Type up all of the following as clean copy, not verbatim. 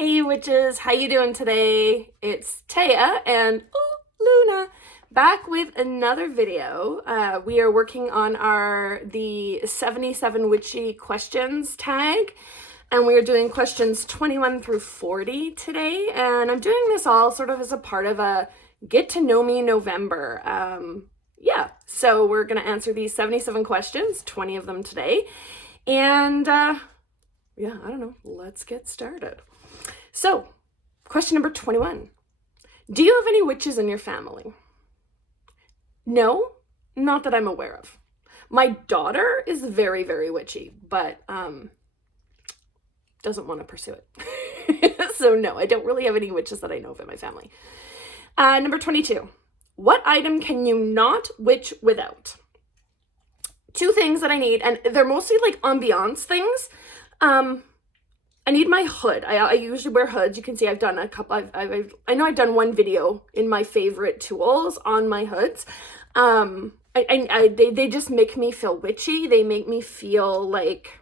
Hey witches, how you doing today? It's Taya and Luna back with another video. We are working on the 77 witchy questions tag, and we are doing questions 21 through 40 today, and I'm doing this all sort of as a part of a get to know me November. So we're gonna answer these 77 questions, 20 of them today, and I don't know, let's get started. So, question number 21. Do you have any witches in your family? No, not that I'm aware of. My daughter is very, very witchy, but doesn't want to pursue it. So no, I don't really have any witches that I know of in my family. Number 22. What item can you not witch without? Two things that I need, and they're mostly like ambiance things. I need my hood. I usually wear hoods. You can see I've done a couple. I know I've done one video in my favorite tools on my hoods. They just make me feel witchy. They make me feel like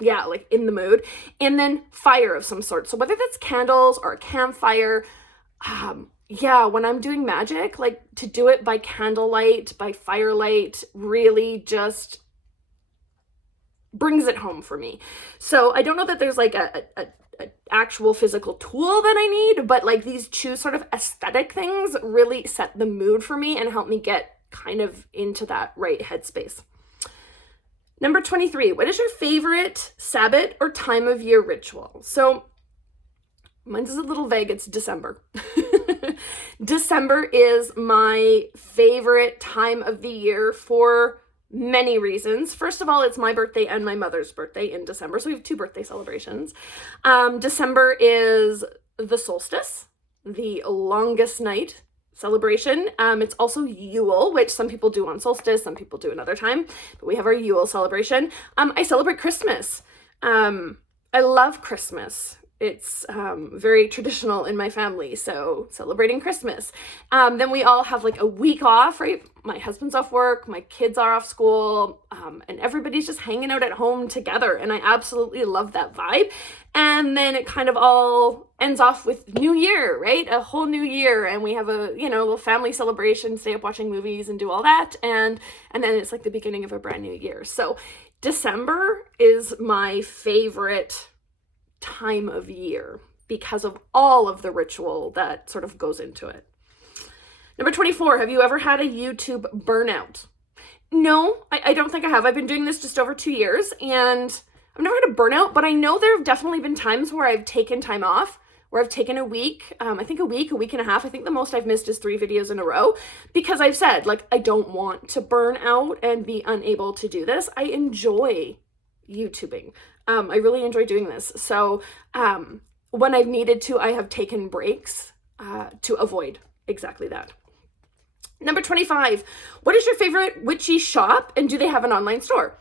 in the mood. And then fire of some sort. So whether that's candles or a campfire, when I'm doing magic, like to do it by candlelight, by firelight, really just brings it home for me. So I don't know that there's like a actual physical tool that I need, but like these two sort of aesthetic things really set the mood for me and help me get kind of into that right headspace. Number 23, what is your favorite Sabbat or time of year ritual? So mine's is a little vague. It's December. December is my favorite time of the year for many reasons. First of all, it's my birthday and my mother's birthday in December, so we have two birthday celebrations. December is the solstice, the longest night celebration. It's also Yule, which some people do on solstice, some people do another time, but we have our Yule celebration. I celebrate Christmas. I love Christmas. It's very traditional in my family, so celebrating Christmas. Then we all have like a week off, right? My husband's off work, my kids are off school, and everybody's just hanging out at home together, and I absolutely love that vibe. And then it kind of all ends off with New Year, right? A whole new year, and we have a little family celebration, stay up watching movies and do all that, and then it's like the beginning of a brand new year. So December is my favorite time of year because of all of the ritual that sort of goes into it. Number 24, have you ever had a YouTube burnout? No, I don't think I have. I've been doing this just over 2 years and I've never had a burnout, but I know there have definitely been times where I've taken time off, where I've taken a week, I think a week and a half. I think the most I've missed is 3 videos in a row because I've said, like, I don't want to burn out and be unable to do this. I enjoy YouTubing. I really enjoy doing this. So when I've needed to, I have taken breaks to avoid exactly that. Number 25, what is your favorite witchy shop and do they have an online store?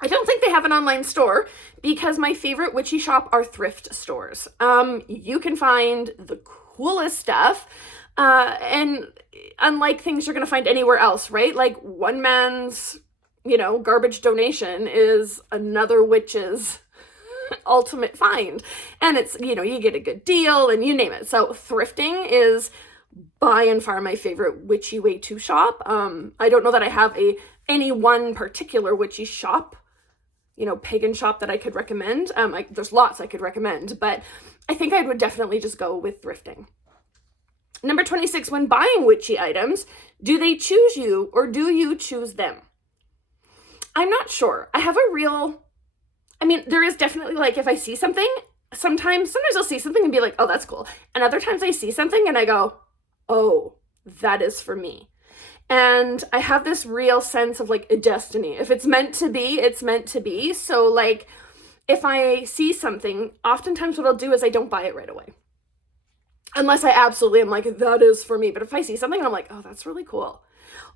I don't think they have an online store because my favorite witchy shop are thrift stores. You can find the coolest stuff and unlike things you're going to find anywhere else, right? Like one man's garbage donation is another witch's ultimate find. And it's, you get a good deal and you name it. So thrifting is by and far my favorite witchy way to shop. I don't know that I have any one particular witchy shop, pagan shop that I could recommend. There's lots I could recommend, but I think I would definitely just go with thrifting. Number 26, when buying witchy items, do they choose you or do you choose them? I'm not sure. There is definitely like if I see something, sometimes I'll see something and be like, oh, that's cool. And other times I see something and I go, oh, that is for me. And I have this real sense of like a destiny. If it's meant to be, it's meant to be. So like if I see something, oftentimes what I'll do is I don't buy it right away. Unless I absolutely am like, that is for me. But if I see something and I'm like, oh, that's really cool,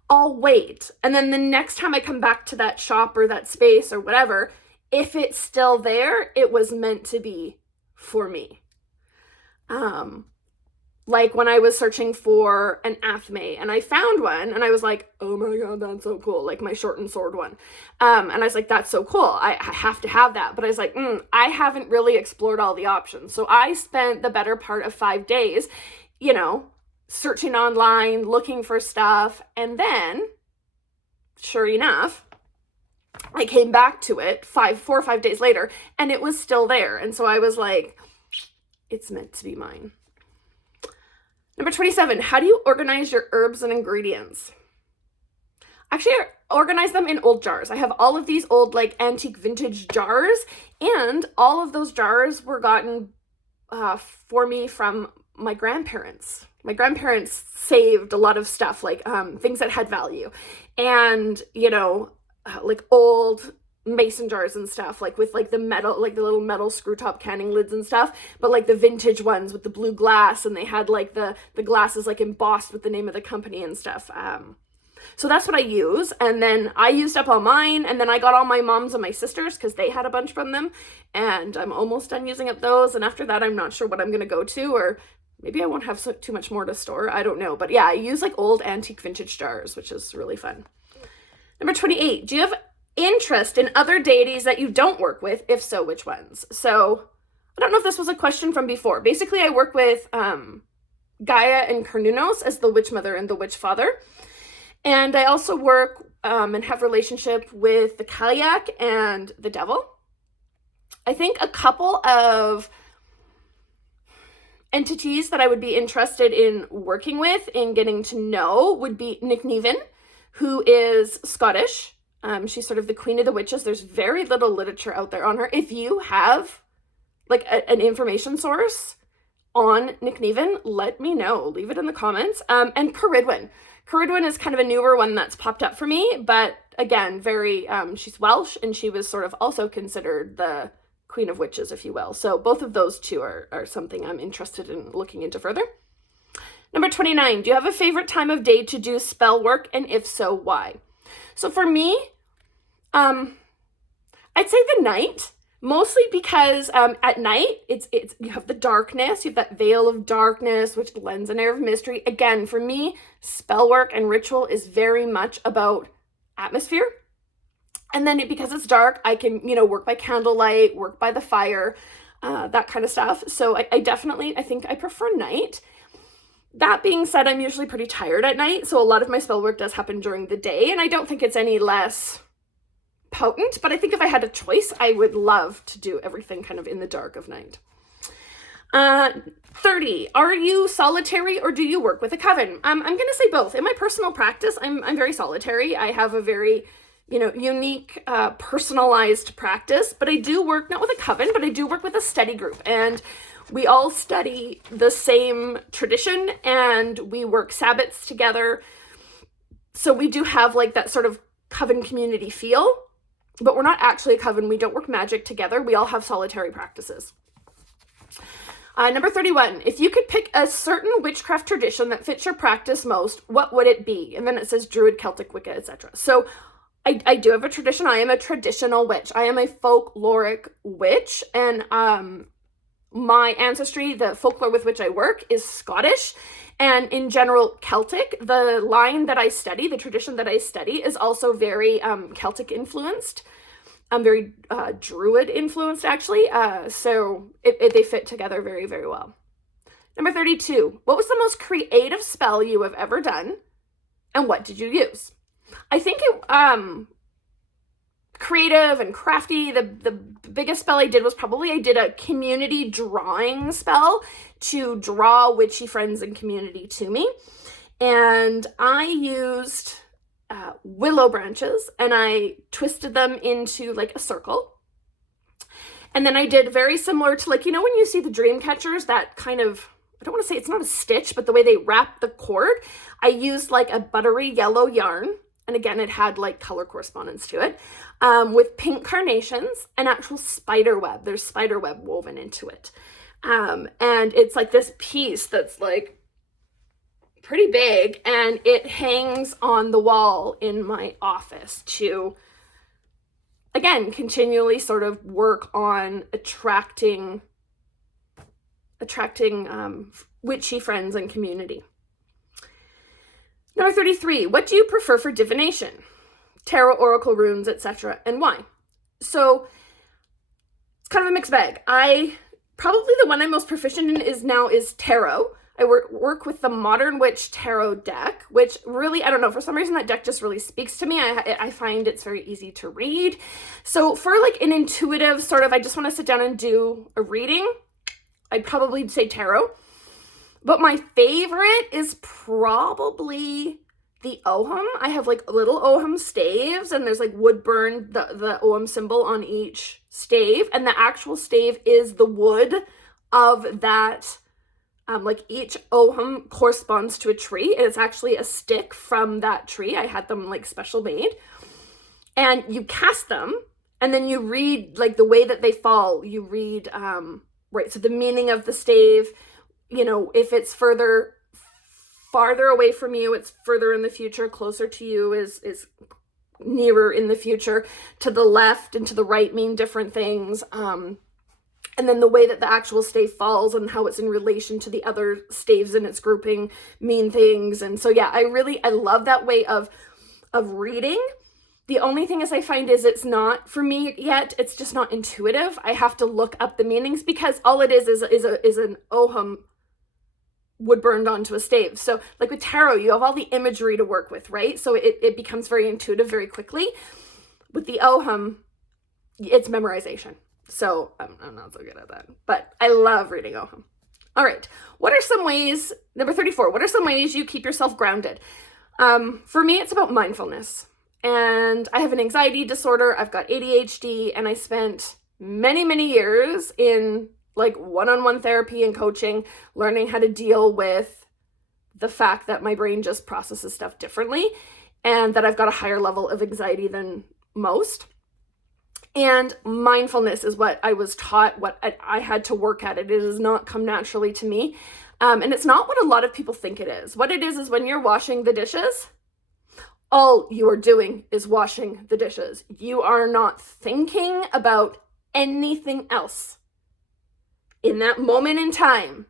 I'll wait. And then the next time I come back to that shop or that space or whatever, if it's still there, it was meant to be for me. Like when I was searching for an athame and I found one and I was like, oh my God, that's so cool. Like my shortened sword one. And I was like, that's so cool. I have to have that. But I was like, I haven't really explored all the options. So I spent the better part of 5 days, you know, searching online, looking for stuff. And then, sure enough, I came back to it 4 or 5 days later and it was still there. And so I was like, it's meant to be mine. Number 27, how do you organize your herbs and ingredients? Actually, I organize them in old jars. I have all of these old, like, antique vintage jars, and all of those jars were gotten for me from my grandparents. My grandparents saved a lot of stuff, like things that had value, and, you know, like old mason jars and stuff, like with like the metal, like the little metal screw top canning lids and stuff, but like the vintage ones with the blue glass, and they had like the glasses like embossed with the name of the company and stuff. So that's what I use. And then I used up all mine, and then I got all my mom's and my sisters because they had a bunch from them, and I'm almost done using up those. And after that, I'm not sure what I'm gonna go to, or maybe I won't have too much more to store. I don't know. But yeah, I use like old antique vintage jars, which is really fun. Number 28, do you have interest in other deities that you don't work with? If so, which ones? So I don't know if this was a question from before. Basically, I work with Gaia and Cernunnos as the witch mother and the witch father. And I also work and have relationship with the Kaliak and the devil. I think a couple of entities that I would be interested in working with, in getting to know, would be Nickneven, who is Scottish. She's sort of the queen of the witches. There's very little literature out there on her. If you have like an information source on Nickneven, let me know. Leave it in the comments. And Ceridwen. Ceridwen is kind of a newer one that's popped up for me, but again, very, she's Welsh, and she was sort of also considered the queen of witches, if you will. So both of those two are something I'm interested in looking into further. Number 29, do you have a favorite time of day to do spell work? And if so, why? So for me, I'd say the night, mostly because at night it's you have the darkness, you have that veil of darkness, which lends an air of mystery. Again, for me, spell work and ritual is very much about atmosphere. And then because it's dark, I can, you know, work by candlelight, work by the fire, that kind of stuff. So I definitely, I think I prefer night. That being said, I'm usually pretty tired at night, so a lot of my spell work does happen during the day, and I don't think it's any less potent, but I think if I had a choice, I would love to do everything kind of in the dark of night. 30, are you solitary or do you work with a coven? I'm going to say both. In my personal practice, I'm very solitary. I have a very, you know, unique, personalized practice, but I do work not with a coven, but I do work with a study group, and we all study the same tradition, and we work sabbats together. So we do have like that sort of coven community feel, but we're not actually a coven. We don't work magic together. We all have solitary practices. Number 31, if you could pick a certain witchcraft tradition that fits your practice most, what would it be? And then it says Druid, Celtic, Wicca, etc. So I do have a tradition. I am a traditional witch. I am a folkloric witch, and my ancestry, the folklore with which I work, is Scottish, and in general Celtic. The line that I study, the tradition that I study, is also very Celtic influenced. Very Druid influenced, actually. So they fit together very, very well. Number 32, what was the most creative spell you have ever done, and what did you use? I think it creative and crafty, the biggest spell I did was probably I did a community drawing spell to draw witchy friends and community to me, and I used willow branches and I twisted them into like a circle, and then I did very similar to, like, you know, when you see the dream catchers, that kind of, I don't want to say it's not a stitch, but the way they wrap the cord, I used like a buttery yellow yarn. And again, it had like color correspondence to it, with pink carnations and actual spider web. There's spider web woven into it. And it's like this piece that's like pretty big, and it hangs on the wall in my office to, again, continually sort of work on attracting witchy friends and community. Number 33, what do you prefer for divination? Tarot, oracle, runes, etc., and why? So it's kind of a mixed bag. Probably the one I'm most proficient in is tarot. I work with the Modern Witch Tarot deck, which really, I don't know, for some reason that deck just really speaks to me. I find it's very easy to read. So for like an intuitive sort of, I just want to sit down and do a reading, I'd probably say tarot. But my favorite is probably the Ogham. I have like little Ogham staves, and there's like wood burned, the Ogham symbol on each stave, and the actual stave is the wood of that. Like each Ogham corresponds to a tree, and it's actually a stick from that tree. I had them like special made, and you cast them, and then you read like the way that they fall. You read, right, so the meaning of the stave, you know, if it's farther away from you, it's further in the future. Closer to you is nearer in the future. To the left and to the right mean different things. And then the way that the actual stave falls and how it's in relation to the other staves in its grouping mean things. And so, yeah, I love that way of reading. The only thing is I find is it's not, for me yet, it's just not intuitive. I have to look up the meanings, because all it is an Ogham wood burned onto a stave. So like with tarot, you have all the imagery to work with, right? So it becomes very intuitive very quickly. With the Ogham, it's memorization. So I'm not so good at that, but I love reading Ogham. All right. What are some ways, number 34, what are some ways you keep yourself grounded? For me, it's about mindfulness. And I have an anxiety disorder. I've got ADHD, and I spent many, many years in like one-on-one therapy and coaching, learning how to deal with the fact that my brain just processes stuff differently, and that I've got a higher level of anxiety than most. And mindfulness is what I was taught, what I had to work at. It does not come naturally to me. And it's not what a lot of people think it is. What it is when you're washing the dishes, all you are doing is washing the dishes. You are not thinking about anything else. In that moment in time,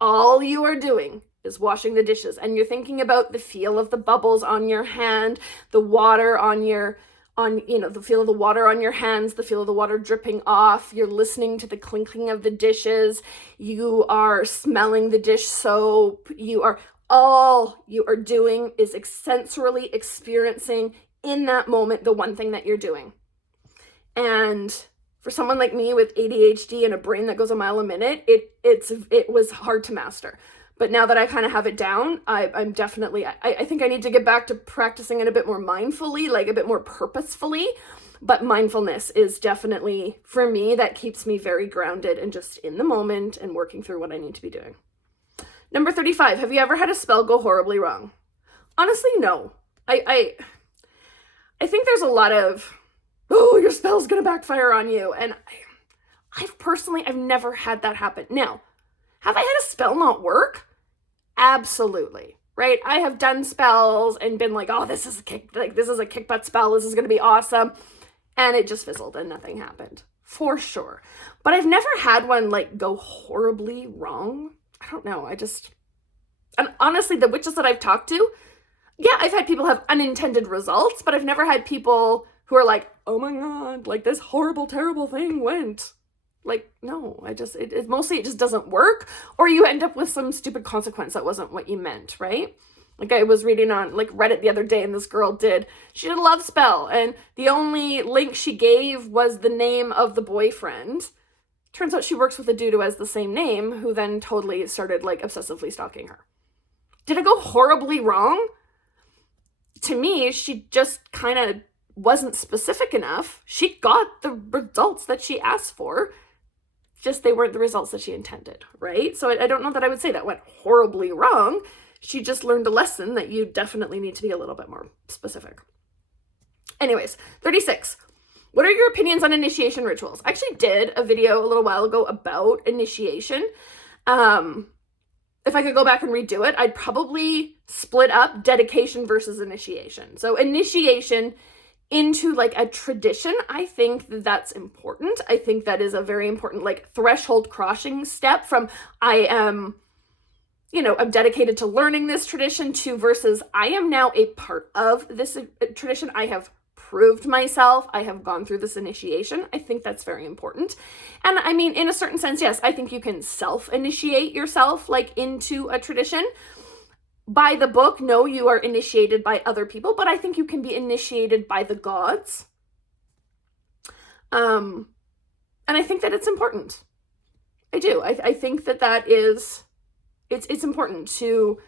all you are doing is washing the dishes. And you're thinking about the feel of the bubbles on your hand, the water the feel of the water on your hands, the feel of the water dripping off. You're listening to the clinking of the dishes. You are smelling the dish soap. All you are doing is sensorily experiencing in that moment the one thing that you're doing. And for someone like me with ADHD and a brain that goes a mile a minute, it was hard to master. But now that I kind of have it down, I'm definitely, I think I need to get back to practicing it a bit more mindfully, like a bit more purposefully. But mindfulness is definitely, for me, that keeps me very grounded and just in the moment and working through what I need to be doing. Number 35, have you ever had a spell go horribly wrong? Honestly, no. I think there's a lot of, oh, your spell's gonna backfire on you. And I've never had that happen. Now, have I had a spell not work? Absolutely, right? I have done spells and been like, oh, this is a kick butt spell. This is going to be awesome. And it just fizzled and nothing happened, for sure. But I've never had one like go horribly wrong. I don't know. And honestly, the witches that I've talked to, yeah, I've had people have unintended results, but I've never had people who are like, oh my God, like this horrible, terrible thing went. Like, no, it mostly just doesn't work, or you end up with some stupid consequence that wasn't what you meant, right? Like I was reading on like Reddit the other day, and this girl did a love spell, and the only link she gave was the name of the boyfriend. Turns out she works with a dude who has the same name, who then totally started like obsessively stalking her. Did it go horribly wrong? To me, she just kind of wasn't specific enough. She got the results that she asked for. Just they weren't the results that she intended, right? So I don't know that I would say that went horribly wrong. She just learned a lesson that you definitely need to be a little bit more specific. Anyways, 36. What are your opinions on initiation rituals? I actually did a video a little while ago about initiation. If I could go back and redo it, I'd probably split up dedication versus initiation. So initiation into like a tradition, I think that's important. I think that is a very important like threshold crossing step from I am I'm dedicated to learning this tradition to versus I am now a part of this tradition. I have proved myself. I have gone through this initiation. I think that's very important. And I mean, in a certain sense, yes, I think you can self-initiate yourself like into a tradition. By the book, no, you are initiated by other people, but I think you can be initiated by the gods. And I think that it's important. I do. I think that is, it's important to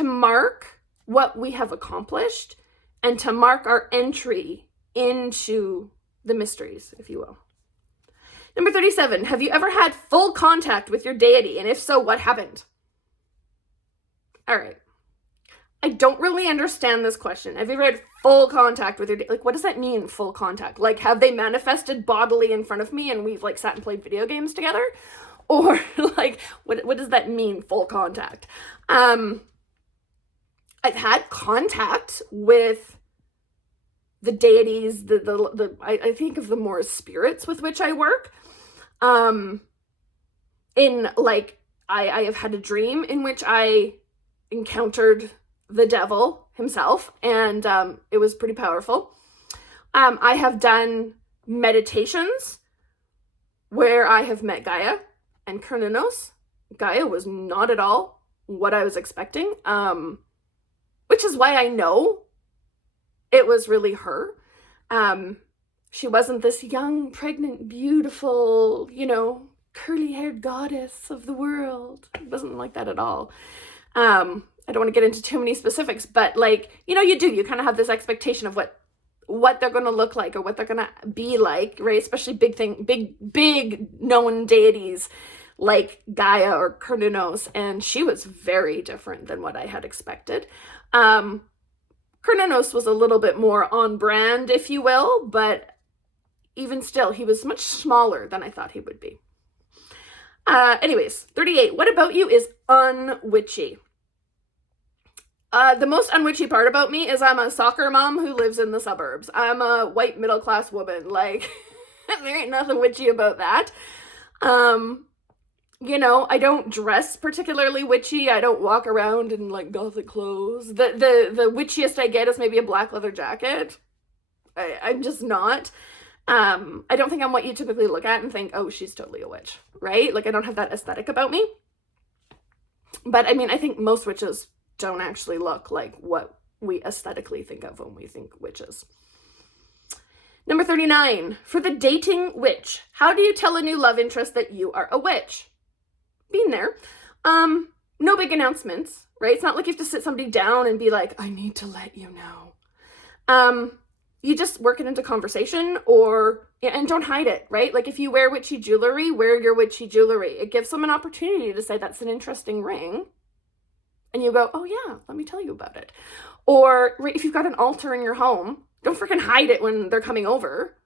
mark what we have accomplished and to mark our entry into the mysteries, if you will. Number 37, have you ever had full contact with your deity? And if so, what happened? All right. I don't really understand this question. Have you ever had full contact with your deity? Like, what does that mean, full contact? Like, have they manifested bodily in front of me and we've like sat and played video games together? Or like, what does that mean, full contact? I've had contact with the deities, I think of them more as spirits with which I work. In like, I have had a dream in which I encountered the devil himself, and it was pretty powerful. I have done meditations where I have met Gaia and Cernunnos. Gaia was not at all what I was expecting, which is why I know it was really her. She wasn't this young, pregnant, beautiful, curly-haired goddess of the world. It wasn't like that at all. I don't want to get into too many specifics, but like, you kind of have this expectation of what they're going to look like or what they're going to be like, right? Especially big known deities like Gaia or Cernunnos, and she was very different than what I had expected. Cernunnos was a little bit more on brand, if you will, but even still, he was much smaller than I thought he would be. Anyways, 38. What about you is unwitchy? The most unwitchy part about me is I'm a soccer mom who lives in the suburbs. I'm a white middle-class woman. Like, there ain't nothing witchy about that. I don't dress particularly witchy. I don't walk around in like gothic clothes. The witchiest I get is maybe a black leather jacket. I'm just not. I don't think I'm what you typically look at and think, oh, she's totally a witch, right? Like, I don't have that aesthetic about me. But I mean, I think most witches don't actually look like what we aesthetically think of when we think witches. Number 39, for the dating witch, how do you tell a new love interest that you are a witch? Been there. No big announcements, right? It's not like you have to sit somebody down and be like, I need to let you know. You just work it into conversation and don't hide it, right? Like if you wear witchy jewelry, wear your witchy jewelry. It gives them an opportunity to say that's an interesting ring. And you go, oh yeah, let me tell you about it. Or if you've got an altar in your home, don't freaking hide it when they're coming over.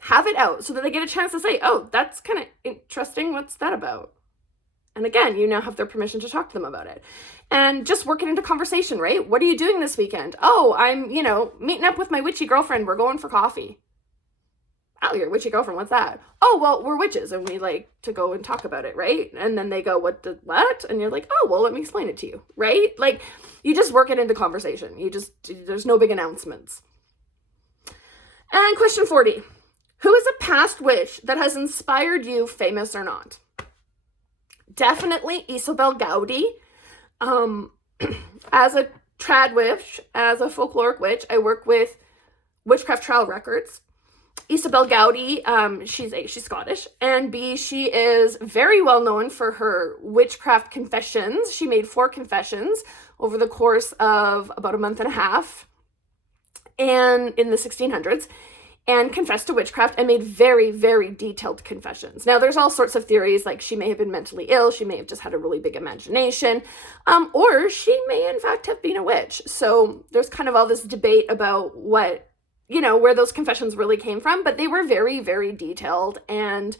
Have it out so that they get a chance to say, oh, that's kind of interesting. What's that about? And again, you now have their permission to talk to them about it. And just work it into conversation, right? What are you doing this weekend? Oh, I'm, meeting up with my witchy girlfriend. We're going for coffee. Oh, you're a witchy girlfriend. What's that? Oh, well, we're witches and we like to go and talk about it, right? And then they go, what? And you're like, oh, well, let me explain it to you, right? Like, you just work it into conversation. There's no big announcements. And question 40. Who is a past witch that has inspired you, famous or not? Definitely Isabel Gaudi. As a trad witch, as a folkloric witch, I work with Witchcraft Trial Records. Isabel Gaudi, she's Scottish, and B, she is very well known for her witchcraft confessions. She made 4 confessions over the course of about a month and a half, and in the 1600s, and confessed to witchcraft and made very, very detailed confessions. Now, there's all sorts of theories, like she may have been mentally ill, she may have just had a really big imagination, or she may in fact have been a witch. So there's kind of all this debate about what, where those confessions really came from, but they were very, very detailed and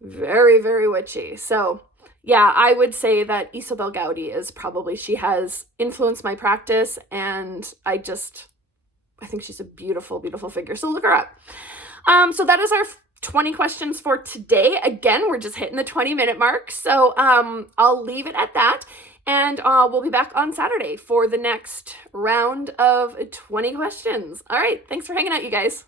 very, very witchy. So yeah, I would say that Isabel Gaudi is probably, she has influenced my practice, and I think she's a beautiful, beautiful figure. So look her up. So that is our 20 questions for today. Again, we're just hitting the 20-minute mark. So I'll leave it at that. And we'll be back on Saturday for the next round of 20 questions. All right. Thanks for hanging out, you guys.